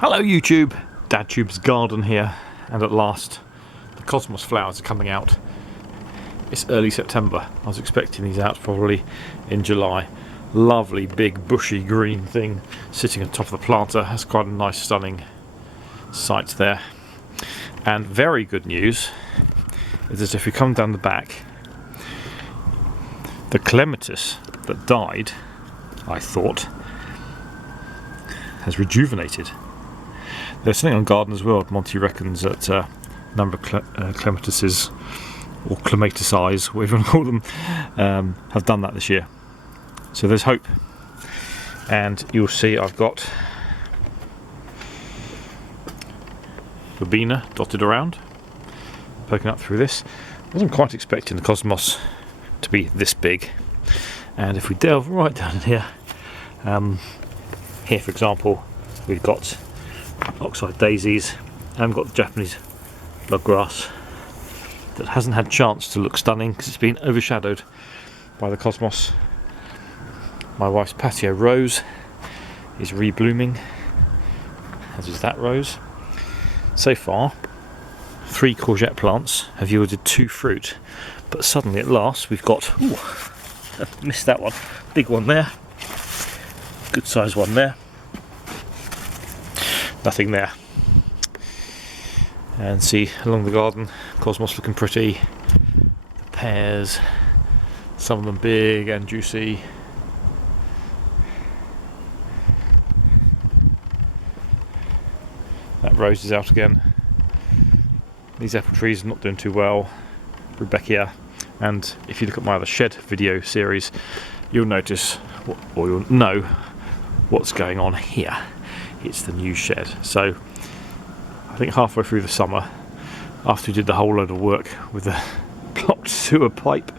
Hello YouTube, DadTube's garden here, and at last the cosmos flowers are coming out. It's early September. I was expecting these out probably in July. Lovely big bushy green thing sitting on top of the planter. Has quite a nice stunning sight there. And very good news is that if you come down the back, the clematis that died, I thought, has rejuvenated. There's something on Gardener's World. Monty reckons that a number of clematises, or clematis eyes, whatever you want to call them, have done that this year. So there's hope. And you'll see I've got verbena dotted around, poking up through this. I wasn't quite expecting the cosmos to be this big. And if we delve right down in here, here for example, we've got oxeye daisies, and we've got the Japanese bloodgrass that hasn't had a chance to look stunning because it's been overshadowed by the cosmos. My wife's patio rose is reblooming, as is that rose. So far, 3 courgette plants have yielded 2 fruit, but suddenly at last we've got, ooh, I missed that one, big one there, good sized one there, nothing there. And see along the garden, cosmos looking pretty, the pears, some of them big and juicy. That rose is out again. These apple trees are not doing too well. Rudbeckia. And if you look at my other shed video series, you'll notice, or you'll know what's going on here. It's the new shed. So I think halfway through the summer, after we did the whole load of work with the blocked sewer pipe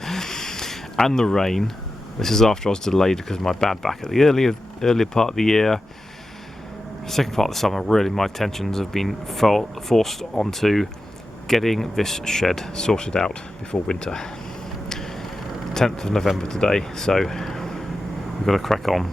and the rain, this is after I was delayed because of my bad back at the earlier part of the year. Second part of the summer, really my attentions have been forced onto getting this shed sorted out before winter. 10th of November today, so we've got to crack on.